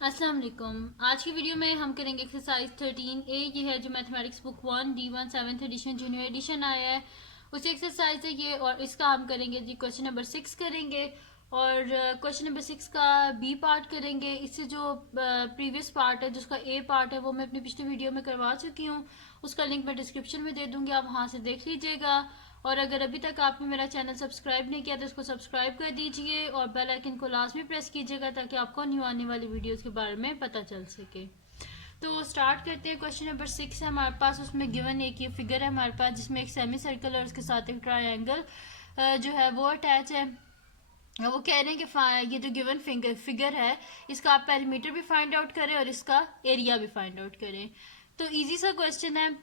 अस्सलाम वालेकुम। आज की वीडियो में हम करेंगे एक्सरसाइज 13A। ये है जो mathematics book 1 D1 7th edition junior edition आया है, उसी एक्सरसाइज है ये। और इसका हम करेंगे जी क्वेश्चन नंबर 6 करेंगे, और क्वेश्चन नंबर 6 का बी पार्ट करेंगे। इससे जो प्रीवियस पार्ट है, जिसका ए पार्ट है, वो मैं अपनी पिछली वीडियो में करवा चुकी हूँ। उसका लिंक मैं डिस्क्रिप्शन में दे दूँगी, आप वहाँ से देख लीजिएगा। और अगर अभी तक आपने मेरा चैनल सब्सक्राइब नहीं किया तो इसको सब्सक्राइब कर दीजिए और बेल आइकन को लाजमी प्रेस कीजिएगा ताकि आपको न्यू आने वाली वीडियोस के बारे में पता चल सके। तो स्टार्ट करते हैं। क्वेश्चन नंबर 6 है हमारे पास। उसमें गिवन एक ये फिगर है हमारे पास, जिसमें एक सेमी सर्कल और उसके साथ एक ट्रायंगल जो है वो अटैच है। वो कह रहे हैं कि ये जो गिवन फिगर है, इसका आप पेरीमीटर भी फाइंड आउट करें और इसका एरिया भी फाइंड आउट करें। तो इजी सा क्वेश्चन है।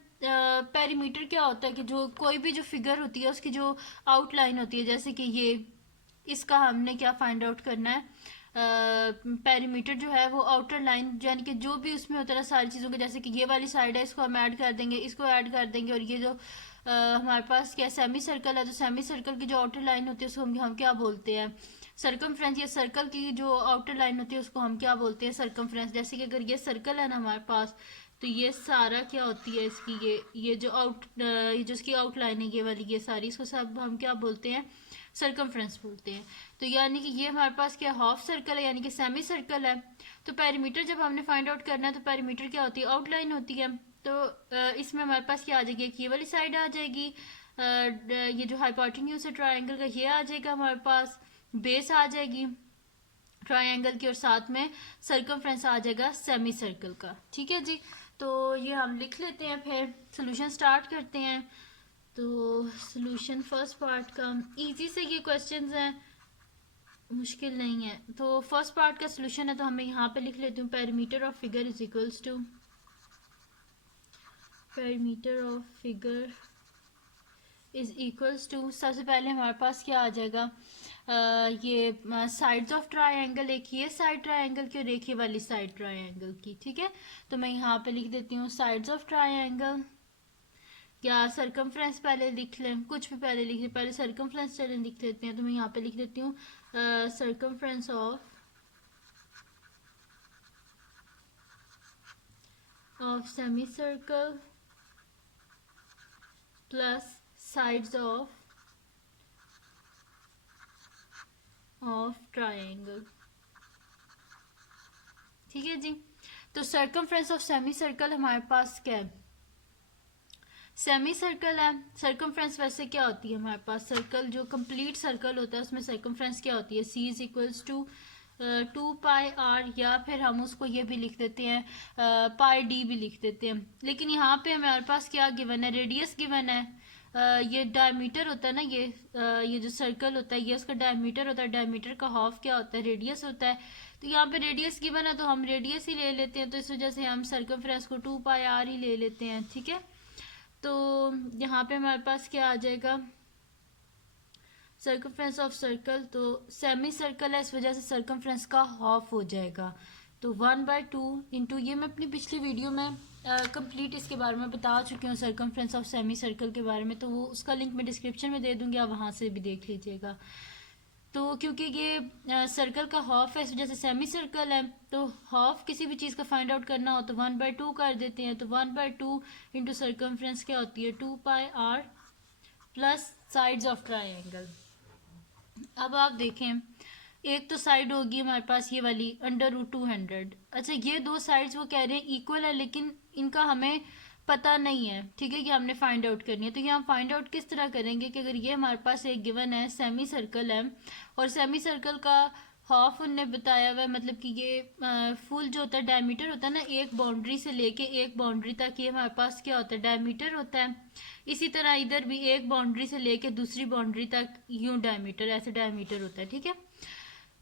पेरीमीटर क्या होता है कि जो कोई भी जो फिगर होती है उसकी जो आउटलाइन होती है, जैसे कि ये, इसका हमने क्या फाइंड आउट करना है। पेरीमीटर जो है वो आउटर लाइन, यानी कि जो भी उसमें होता है सारी चीज़ों के, जैसे कि ये वाली साइड है, इसको हम ऐड कर देंगे, इसको ऐड कर देंगे। और ये जो हमारे पास क्या सेमी सर्कल है, तो सेमी सर्कल की जो आउटर लाइन होती है उसको हम क्या बोलते हैं, सरकमफ्रेंस। या सर्कल की जो आउटर लाइन होती है उसको हम क्या बोलते हैं, सरकमफ्रेंस। जैसे कि अगर ये सर्कल है ना हमारे पास, तो ये सारा क्या होती है इसकी, ये जो इसकी आउटलाइन है, ये वाली, ये सारी, इसको सब हम क्या बोलते हैं, सरकमफ्रेंस बोलते हैं। तो यानी कि ये हमारे पास क्या हाफ सर्कल है, यानी कि सेमी सर्कल है। तो पेरीमीटर जब हमने फाइंड आउट करना है तो पेरीमीटर क्या होती है, आउटलाइन होती है। तो इसमें हमारे पास क्या आ जाएगी, एक ये वाली साइड आ जाएगी, ये जो हाइपोटेन्यूज है ट्रायंगल का, ये आ जाएगा हमारे पास, बेस आ जाएगी ट्रायंगल की, और साथ में सर्कमफ्रेंस आ जाएगा सेमी सर्कल का। ठीक है जी, तो ये हम लिख लेते हैं, फिर सोल्यूशन स्टार्ट करते हैं। तो सोल्यूशन फर्स्ट पार्ट का, इजी से ये क्वेश्चंस हैं, मुश्किल नहीं है। तो फर्स्ट पार्ट का सोल्यूशन है, तो हमें यहाँ पे लिख लेती हूँ, perimeter of figure is equals to, perimeter of figure is equals to, सबसे पहले हमारे पास क्या आ जाएगा, ये साइड्स ऑफ ट्रायंगल, एक ये साइड ट्रायंगल की और एक ये वाली साइड ट्रायंगल की। ठीक है, तो मैं यहाँ पे लिख देती हूँ साइड्स ऑफ ट्रायंगल, या सरकमफ्रेंस पहले लिख लें, कुछ भी पहले लिख लें, पहले सरकमफ्रेंस चलें लिख देते हैं। तो मैं यहाँ पे लिख देती हूँ circumference of semicircle plus sides of triangle. ठीक है जी, तो सर्कमफ्रेंस ऑफ सेमी सर्कल हमारे पास क्या है, सेमी सर्कल है। सर्कमफ्रेंस वैसे क्या होती है हमारे पास, सर्कल जो कंप्लीट सर्कल होता है उसमें सर्कमफ्रेंस क्या होती है, सी इज इक्वल्स टू 2πr, या फिर हम उसको ये भी लिख देते हैं, पाई डी भी लिख देते हैं। लेकिन यहाँ पे हमारे पास क्या गिवन है, रेडियस गिवन है। ये डायमीटर होता है ना, ये जो सर्कल होता है ये उसका डायमीटर होता है, डायमीटर का हाफ क्या होता है, रेडियस होता है। तो यहाँ पे रेडियस गिवन है तो हम रेडियस ही ले लेते हैं, तो इस वजह से हम सर्कमफ्रेंस को 2πr ही ले लेते हैं। ठीक है, तो यहाँ पे हमारे पास क्या आ जाएगा, सर्कमफ्रेंस ऑफ सर्कल, तो सेमी सर्कल है इस वजह से सर्कमफ्रेंस का हाफ हो जाएगा। तो 1/2 इंटू, ये मैं अपनी पिछली वीडियो में कंप्लीट इसके बारे में बता चुकी हूँ, सर्कमफ्रेंस ऑफ सेमी सर्कल के बारे में, तो वो उसका लिंक मैं डिस्क्रिप्शन में दे दूँगी, आप वहाँ से भी देख लीजिएगा। तो क्योंकि ये सर्कल का हाफ है इस वजह से सेमी सर्कल है, तो हाफ किसी भी चीज़ का फाइंड आउट करना हो तो 1/2 कर देते हैं। तो 1/2 इंटू सर्कमफ्रेंस क्या होती है, 2πr plus sides of triangle. अब आप देखें, एक तो साइड होगी हमारे पास ये वाली √200। अच्छा, ये दो साइड्स वो कह रहे हैं इक्वल है, लेकिन इनका हमें पता नहीं है। ठीक है, कि हमने फाइंड आउट करनी है। तो ये हम फाइंड आउट किस तरह करेंगे कि अगर ये हमारे पास एक गिवन है, सेमी सर्कल है, और सेमी सर्कल का हाफ उनने बताया हुआ है, मतलब कि ये फुल जो होता है डायमीटर होता है ना, एक बाउंड्री से लेके एक बाउंड्री तक ये हमारे पास क्या होता है, डायमीटर होता है। इसी तरह इधर भी एक बाउंड्री से लेके दूसरी बाउंड्री तक यूं डायमीटर, ऐसे डायमीटर होता है। ठीक है,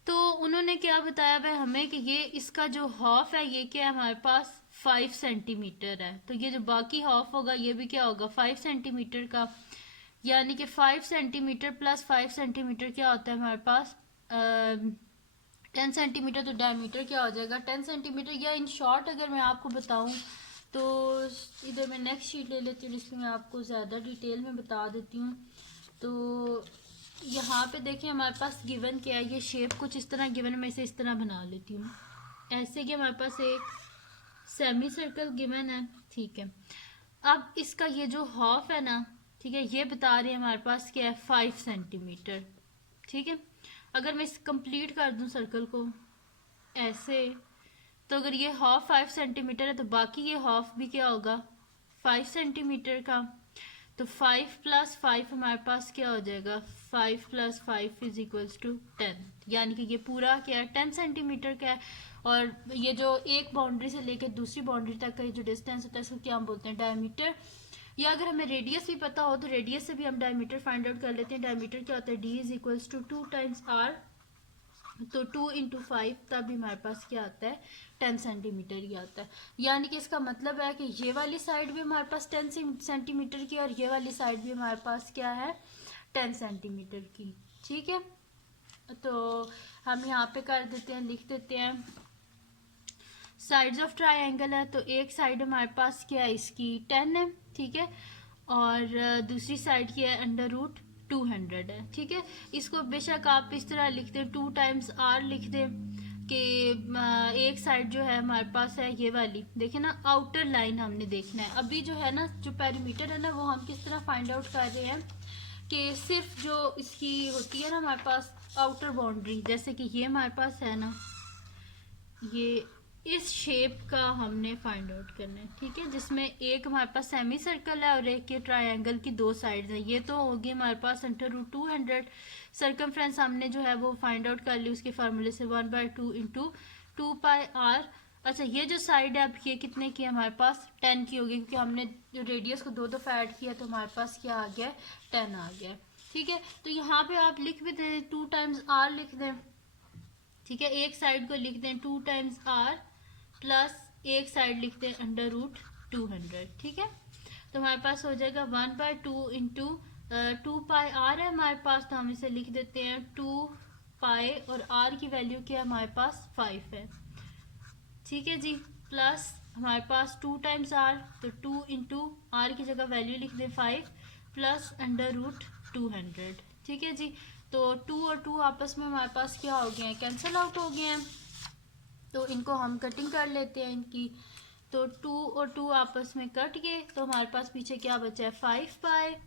तो उन्होंने क्या बताया हुआ है हमें कि ये इसका जो हाफ है ये क्या है हमारे पास 5 सेंटीमीटर है। तो ये जो बाकी हाफ होगा ये भी क्या होगा, 5 सेंटीमीटर का। यानी कि 5 सेंटीमीटर प्लस 5 सेंटीमीटर क्या होता है हमारे पास, 10 सेंटीमीटर। तो डायमीटर क्या हो जाएगा, 10 सेंटीमीटर। या इन शॉर्ट अगर मैं आपको बताऊं तो इधर मैं नेक्स्ट शीट ले लेती हूँ जिसमें मैं आपको ज़्यादा डिटेल में बता देती हूँ। तो यहाँ पे देखें हमारे पास गिवन क्या है, ये शेप कुछ इस तरह गिवन, मैं इसे इस तरह बना लेती हूँ, ऐसे कि हमारे पास एक सेमी सर्कल गिवन है, ठीक है। अब इसका ये जो हाफ है ना, ठीक है, ये बता रहे हैं हमारे पास क्या है 5 सेंटीमीटर, ठीक है। अगर मैं इस कंप्लीट कर दूं सर्कल को ऐसे, तो अगर ये हाफ 5 सेंटीमीटर है तो बाकी ये हाफ भी क्या होगा 5 सेंटीमीटर का। तो 5 + 5 हमारे पास क्या हो जाएगा, 5 + 5 इज इक्वल्स टू 10, यानी कि ये पूरा क्या है 10 सेंटीमीटर का है। और ये जो एक बाउंड्री से लेकर दूसरी बाउंड्री तक का ये जो डिस्टेंस होता है इसको क्या हम बोलते हैं, डायमीटर। या अगर हमें रेडियस भी पता हो तो रेडियस से भी हम डायमीटर फाइंड आउट कर लेते हैं। डायमीटर क्या होता है, d is equals to 2 times r, तो 2 × 5, तब भी हमारे पास क्या आता है 10 सेंटीमीटर ही आता है। यानी कि इसका मतलब है कि ये वाली साइड भी हमारे पास 10 सेंटीमीटर की और ये वाली साइड भी हमारे पास क्या है 10 सेंटीमीटर की, ठीक है। तो हम यहाँ पे कर देते हैं, लिख देते हैं साइड्स ऑफ ट्राइंगल है, तो एक साइड हमारे पास क्या है इसकी 10 है, ठीक है, और दूसरी साइड की है √200 है, ठीक है। इसको बेशक आप इस तरह लिख दें 2 टाइम्स r लिख दें कि एक साइड जो है हमारे पास है ये वाली, देखिए ना आउटर लाइन हमने देखना है। अभी जो है ना जो पेरीमीटर है ना वो हम किस तरह फाइंड आउट कर रहे हैं कि सिर्फ जो इसकी होती है ना हमारे पास आउटर बाउंड्री, जैसे कि ये हमारे पास है ना, ये इस शेप का हमने फाइंड आउट करना है, ठीक है, जिसमें एक हमारे पास सेमी सर्कल है और एक के ट्रायंगल की 2 साइड्स हैं। ये तो होगी हमारे पास √200। सर्कमफ्रेंस हमने जो है वो फाइंड आउट कर ली उसके फार्मूले से 1/2 × 2πr। अच्छा, ये जो साइड है अब ये कितने की है हमारे पास 10 की होगी, क्योंकि हमने जो रेडियस को 2 दफ़ा ऐड किया तो हमारे पास क्या आ गया 10 आ गया, ठीक है। तो यहाँ पे आप लिख भी दें 2 टाइम्स r लिख दें, ठीक है, एक साइड को लिख दें 2 टाइम्स r प्लस एक साइड लिखते हैं √200, ठीक है। तो हमारे पास हो जाएगा 1/2 × 2πr है हमारे पास, तो हम इसे लिख देते हैं 2π और r की वैल्यू क्या है हमारे पास 5 है, ठीक है जी। प्लस हमारे पास 2 टाइम्स r, तो 2 × r की जगह वैल्यू लिख दें 5 प्लस √200, ठीक है जी। तो 2 और 2 आपस में हमारे पास क्या हो गए हैं, कैंसिल आउट हो गए हैं। तो इनको हम कटिंग कर लेते हैं इनकी, तो 2 और 2 आपस में कट गए, तो हमारे पास पीछे क्या बचा है 5π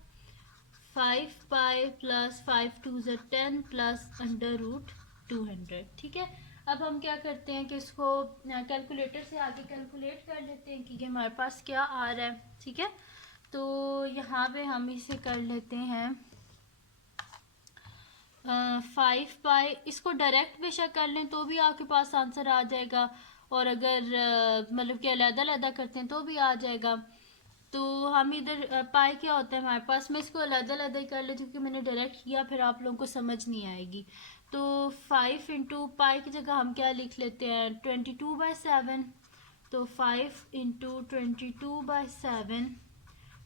प्लस 5 2 = 10 प्लस √200, ठीक है। अब हम क्या करते हैं कि इसको कैलकुलेटर से आगे कैलकुलेट कर लेते हैं कि ये हमारे पास क्या आ रहा है, ठीक है। तो यहाँ पे हम इसे कर लेते हैं 5π, इसको डायरेक्ट बेशक कर लें तो भी आपके पास आंसर आ जाएगा, और अगर मतलब कि अलग-अलग करते हैं तो भी आ जाएगा। तो हम इधर पाई क्या होता है हमारे पास, मैं इसको अलग-अलग ही कर लेती हूँ क्योंकि मैंने डायरेक्ट किया फिर आप लोगों को समझ नहीं आएगी। तो 5 × पाई की जगह हम क्या लिख लेते हैं 22/7, तो 5 × 22/7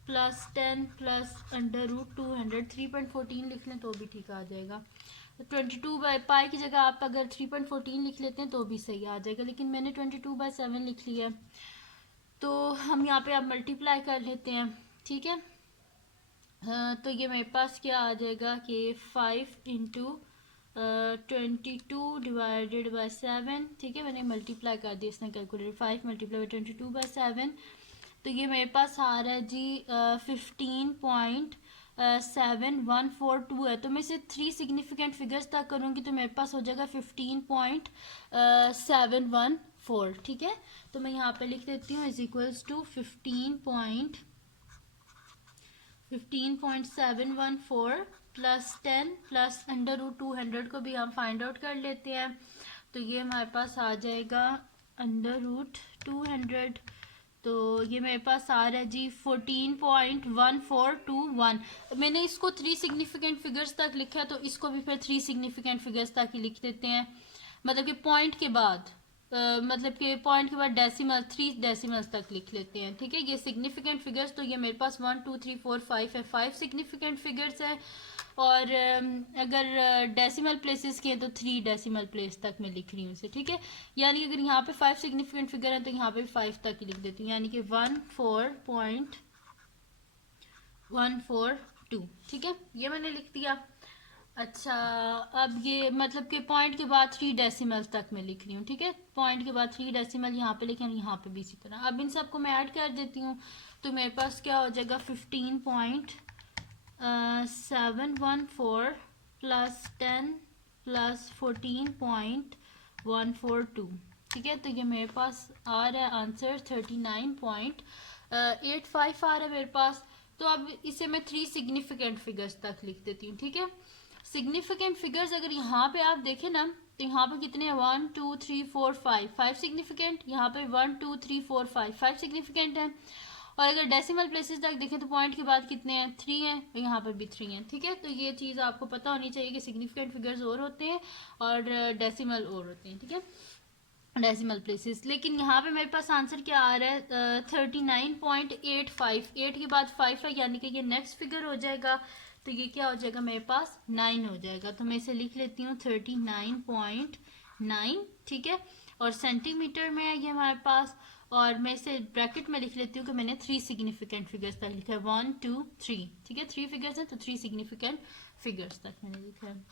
प्लस 10 प्लस √200, 3.14 लिख लें तो भी ठीक आ जाएगा। 22/पाई की जगह आप अगर 3.14 लिख लेते हैं तो भी सही आ जाएगा, लेकिन मैंने 22/7 लिख लिया है। तो हम यहाँ पे आप मल्टीप्लाई कर लेते हैं, ठीक है। तो ये मेरे पास क्या आ जाएगा कि 5 × 22/7, ठीक है, मैंने मल्टीप्लाई कर दिया इसने कैलकुलेटर, 5 × 22/7, तो ये मेरे पास आ रहा है जी 15.7142 है। तो मैं इसे 3 सिग्निफिकेंट फिगर्स तक करूँगी तो मेरे पास हो जाएगा 15.714, ठीक है। तो मैं यहाँ पे लिख देती हूँ is equals to 15.714 plus 10 plus √200 को भी हम फाइंड आउट कर लेते हैं। तो ये हमारे पास आ जाएगा √200, तो ये मेरे पास आ रहा है जी 14.1421। मैंने इसको 3 सिग्निफिकेंट फिगर्स तक लिखा है तो इसको भी फिर 3 सिग्निफिकेंट फिगर्स तक ही लिख देते हैं, मतलब कि पॉइंट के बाद डेसिमल 3 डेसिमल्स तक लिख लेते हैं, ठीक है। ये सिग्निफिकेंट फिगर्स, तो ये मेरे पास 1 2 3 4 5 है, 5 सिग्निफिकेंट फिगर्स है, और अगर डेसिमल प्लेसेस के हैं तो 3 डेसिमल प्लेस तक मैं लिख रही हूँ इसे, ठीक है। यानी अगर यहाँ पे 5 सिग्निफिकेंट फिगर है तो यहाँ पे 5 तक ही लिख देती हूँ, यानी कि 14.142, ठीक है, ये मैंने लिख दिया। अच्छा, अब ये मतलब कि पॉइंट के बाद 3 डेसिमल तक मैं लिख रही हूँ, ठीक है। पॉइंट के बाद 3 डेसिमल यहाँ पे लिखे, यहाँ पे भी इसी तरह। अब इन सबको मैं ऐड कर देती हूँ, तो मेरे पास क्या हो जाएगा 15.714 प्लस 10 प्लस 14.142, ठीक है। तो ये मेरे पास आ रहा है आंसर 39.85 आ रहा है मेरे पास। तो अब इसे मैं 3 सिग्निफिकेंट फिगर्स तक लिख देती हूँ, ठीक है। सिग्निफिकेंट फिगर्स अगर यहाँ पे आप देखें ना, तो यहाँ पे कितने हैं 1 2 3 4 5, 5 सिग्निफिकेंट। यहाँ पे 1 2 3 4 5, 5 सिग्निफिकेंट है। और अगर डेसिमल प्लेसेस तक देखें तो पॉइंट के बाद कितने हैं 3 हैं, और यहाँ पर भी 3 हैं, ठीक है। तो ये चीज़ आपको पता होनी चाहिए कि सिग्निफिकेंट फिगर्स और होते हैं और डेसिमल और होते हैं, ठीक है, डेसिमल प्लेसेस। लेकिन यहाँ पे मेरे पास आंसर क्या आ रहा है 39.85, 8 के बाद 5 है, यानी कि ये नेक्स्ट फिगर हो जाएगा। तो ये क्या हो जाएगा मेरे पास 9 हो जाएगा। तो मैं इसे लिख लेती हूँ 39.9, ठीक है। और सेंटीमीटर में है ये हमारे पास, और मैं इसे ब्रैकेट में लिख लेती हूँ कि मैंने 3 सिग्निफिकेंट फिगर्स तक लिखा है, 1 2 3, ठीक है। 3 फिगर्स हैं तो 3 सिग्निफिकेंट फिगर्स तक मैंने लिखा है।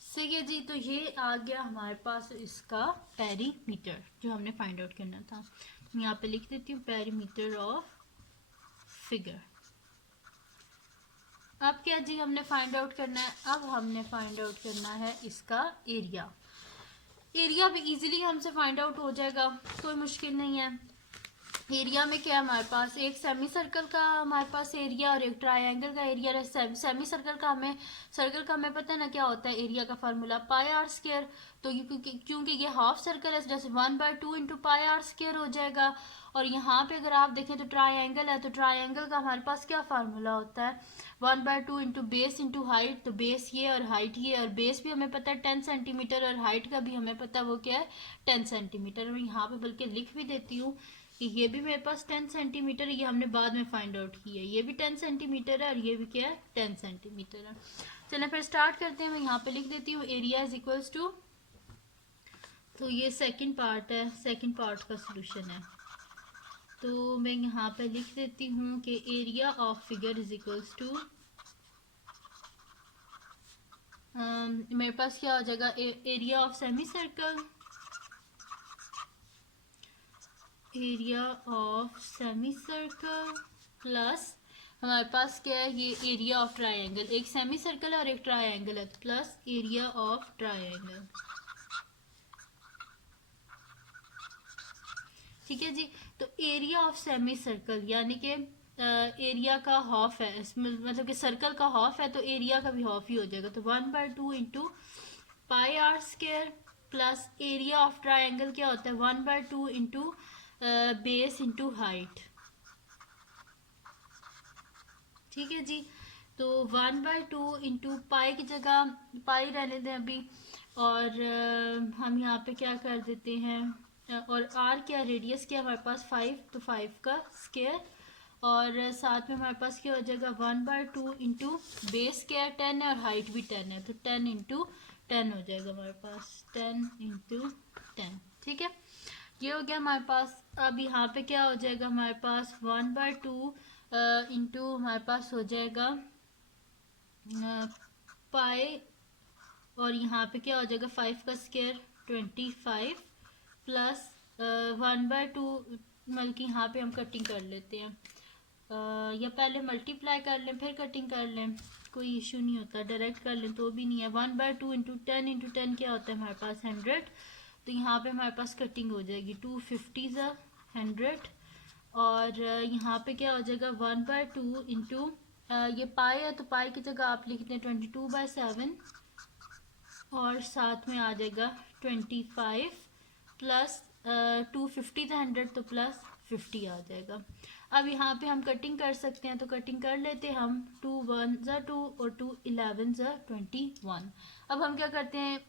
सही है जी। तो ये आ गया हमारे पास इसका पेरीमीटर जो हमने फाइंड आउट करना था। यहाँ पे लिख देती हूँ पेरीमीटर ऑफ फिगर। अब क्या जी हमने फाइंड आउट करना है, अब हमने फाइंड आउट करना है इसका एरिया। एरिया भी इजीली हमसे फाइंड आउट हो जाएगा, कोई मुश्किल नहीं है। एरिया में क्या है हमारे पास, एक सेमी सर्कल का हमारे पास एरिया और एक ट्रायंगल का एरिया। सेमी सर्कल का हमें पता है ना क्या होता है एरिया का फार्मूला, पाई आर स्क्वायर। तो क्योंकि ये हाफ सर्कल है, जैसे 1/2 इंटू पाई आर स्क्वायर हो जाएगा। और यहाँ पे अगर आप देखें तो ट्रायंगल है, तो ट्रायंगल का हमारे पास क्या फार्मूला होता है 1/2 इंटू बेस इंटू हाइट। तो बेस ये और हाइट ये, और बेस भी हमें पता है 10 सेंटीमीटर और हाइट का भी हमें पता है वो क्या है 10 सेंटीमीटर। और यहाँ पे बल्कि लिख भी देती हूँ कि ये भी मेरे पास 10 सेंटीमीटर है, ये हमने बाद में फाइंड आउट किया है। ये भी 10 सेंटीमीटर है और ये भी क्या है 10 सेंटीमीटर है। चलिए फिर स्टार्ट करते हैं। मैं यहाँ पे लिख देती हूँ एरिया इज इक्वल्स टू, तो ये सेकंड पार्ट है, सेकंड पार्ट का सॉल्यूशन है। तो मैं यहाँ पे लिख देती हूँ कि area of figure is equals to, मेरे पास क्या हो जाएगा area of semicircle, area of semicircle plus हमारे पास क्या है ये एरिया ऑफ ट्रायंगल। एक सेमी सर्कल है और एक ट्रायंगल है, प्लस एरिया ऑफ ट्रायंगल, ठीक है जी। तो एरिया ऑफ सेमी सर्कल यानी कि एरिया का हाफ है, मतलब कि सर्कल का हाफ है तो एरिया का भी हाफ ही हो जाएगा। तो 1/2 into pi r square plus area of triangle क्या होता है 1/2 इंटू बेस इंटू हाइट, ठीक है जी। तो 1/2 इंटू पाई की जगह पाई रहने दें अभी, और हम यहाँ पे क्या कर देते हैं और आर क्या रेडियस क्या हमारे पास 5, तो 5 का स्क्वायर, और साथ में हमारे पास क्या हो जाएगा 1/2 इंटू बेस क्या है 10 है और हाइट भी 10 है, तो 10 इंटू 10 हो जाएगा हमारे पास 10 इंटू 10, ठीक है। ये हो गया हमारे पास। अब यहाँ पे क्या हो जाएगा हमारे पास 1/2 इंटू हमारे पास हो जाएगा पाई, और यहाँ पे क्या हो जाएगा 5 का स्क्वायर 25 प्लस 1/2, बल्कि यहाँ पे हम कटिंग कर लेते हैं या पहले मल्टीप्लाई कर लें फिर कटिंग कर लें, कोई इशू नहीं होता, डायरेक्ट कर लें तो भी नहीं है। 1/2 इंटू 10 क्या होता है हमारे पास 100, तो यहाँ पे हमारे पास कटिंग हो जाएगी 250 100, और यहाँ पे क्या हो जाएगा 1/2 इंटू ये पाई है तो पाई की जगह आप लिखते हैं 22/7, और साथ में आ जाएगा 25 प्लस 250 था 100 तो प्लस 50 आ जाएगा। अब यहाँ पे हम कटिंग कर सकते हैं, तो कटिंग कर लेते हैं हम 2 1 ज़ा 2 और 2 11 ज़ा 21। अब हम क्या करते हैं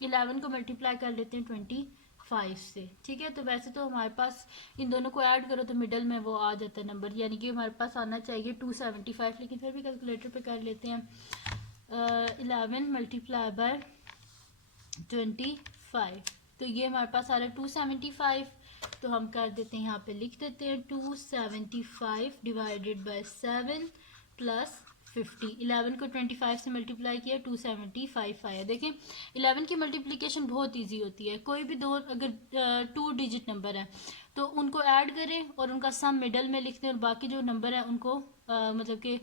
11 को मल्टीप्लाई कर लेते हैं 25 से, ठीक है। तो वैसे तो हमारे पास इन दोनों को ऐड करो तो मिडल में वो आ जाता है नंबर, यानी कि हमारे पास आना चाहिए 275, लेकिन फिर भी कैलकुलेटर पे कर लेते हैं 11 मल्टीप्लाई बाय 25, तो ये हमारे पास आ रहा है 275। तो हम कर देते हैं यहाँ पे लिख देते हैं 275 डिवाइडेड बाय 7 प्लस 50। 11 को 25 से मल्टीप्लाई किया 275 आया। देखें 11 की मल्टीप्लिकेशन बहुत इजी होती है। कोई भी दो अगर 2 डिजिट नंबर है तो उनको ऐड करें और उनका सम मिडल में लिख दें और बाकी जो नंबर है उनको मतलब कि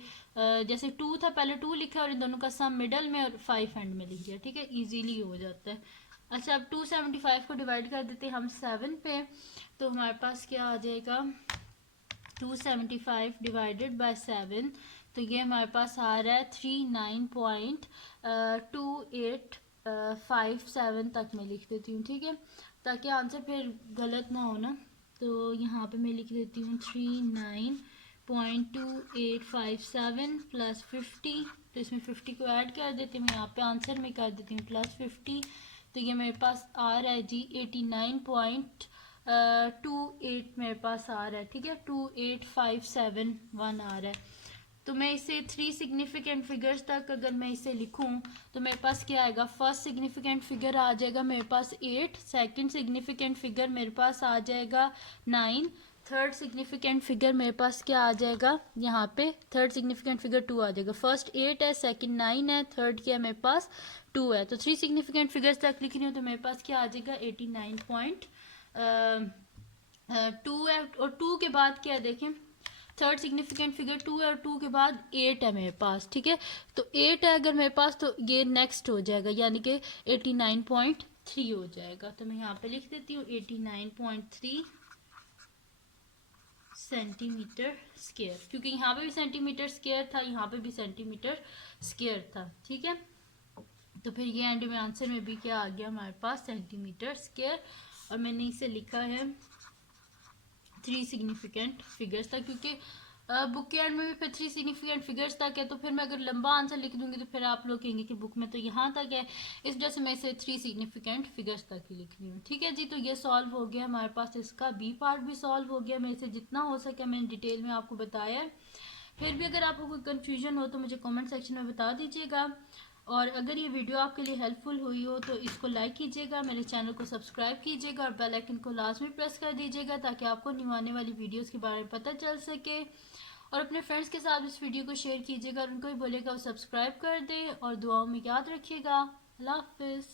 जैसे 2 था पहले 2 लिखा और इन दोनों का सम मिडल में और 5 एंड में लिख दिया। ठीक है, इजीली हो जाता है। अच्छा अब 275 को डिवाइड कर देते हैं हम 7 पे, तो हमारे पास क्या आ जाएगा 275 डिवाइडेड बाय 7, तो ये हमारे पास आ रहा है 39.2857 तक मैं लिख देती हूँ। ठीक है, ताकि आंसर फिर गलत ना हो ना, तो यहाँ पे मैं लिख देती हूँ 39.2857 प्लस 50, तो इसमें 50 को ऐड कर देती हूँ, यहाँ पे आंसर में कर देती हूँ प्लस 50, तो ये मेरे पास आ रहा है जी 89.28 मेरे पास आ रहा है। ठीक है, 28571 आ रहा है। तो मैं इसे 3 सिग्निफिकेंट फिगर्स तक अगर मैं इसे लिखूं तो मेरे पास क्या आएगा, फर्स्ट सिग्निफिकेंट फिगर आ जाएगा मेरे पास 8, सेकंड सिग्निफिकेंट फिगर मेरे पास आ जाएगा 9, थर्ड सिग्निफिकेंट फिगर मेरे पास क्या आ जाएगा, यहाँ पे थर्ड सिग्निफिकेंट फिगर 2 आ जाएगा। फर्स्ट 8 है, सेकंड 9 है, थर्ड क्या है मेरे पास 2 है। तो 3 सिग्निफिकेंट फिगर्स तक लिख रही हूँ तो मेरे पास क्या आ जाएगा 89.2 है। और 2 के बाद क्या है देखें, थर्ड सिग्निफिकेंट फिगर 2 है और 2 के बाद 8 है मेरे पास। ठीक है, तो 8 है अगर मेरे पास तो ये नेक्स्ट हो जाएगा यानी कि 89.3 हो जाएगा। तो मैं यहाँ पे लिख देती हूँ 89.3 सेंटीमीटर स्क्वायर, क्योंकि यहाँ पे भी सेंटीमीटर स्क्वायर था, यहाँ पे भी सेंटीमीटर स्क्वायर था। ठीक है, तो फिर ये एंड में आंसर में भी क्या आ गया हमारे पास सेंटीमीटर स्क्वायर, और मैंने इसे लिखा है 3 सिग्निफिकेंट फिगर्स तक, क्योंकि बुक के एंड में भी फिर 3 सिग्निफिकेंट फिगर्स तक है, तो फिर मैं अगर लंबा आंसर लिख दूंगी तो फिर आप लोग कहेंगे कि बुक में तो यहाँ तक है, इस वजह से मैं इसे 3 सिग्निफिकेंट फिगर्स तक ही लिख रही हूँ। ठीक है जी, तो ये सॉल्व हो गया हमारे पास, इसका बी पार्ट भी सॉल्व हो गया। मैं इसे जितना हो सके मैंने डिटेल में आपको बताया है। फिर भी अगर आपको कोई कन्फ्यूजन हो तो मुझे कमेंट सेक्शन में बता दीजिएगा, और अगर ये वीडियो आपके लिए हेल्पफुल हुई हो तो इसको लाइक कीजिएगा, मेरे चैनल को सब्सक्राइब कीजिएगा और बेल आइकन को लाजमी प्रेस कर दीजिएगा ताकि आपको न्यू आने वाली वीडियोस के बारे में पता चल सके। और अपने फ्रेंड्स के साथ इस वीडियो को शेयर कीजिएगा और उनको भी बोलिएगा वो सब्सक्राइब कर दें, और दुआओं में याद रखिएगा। अल्लाह हाफिज़।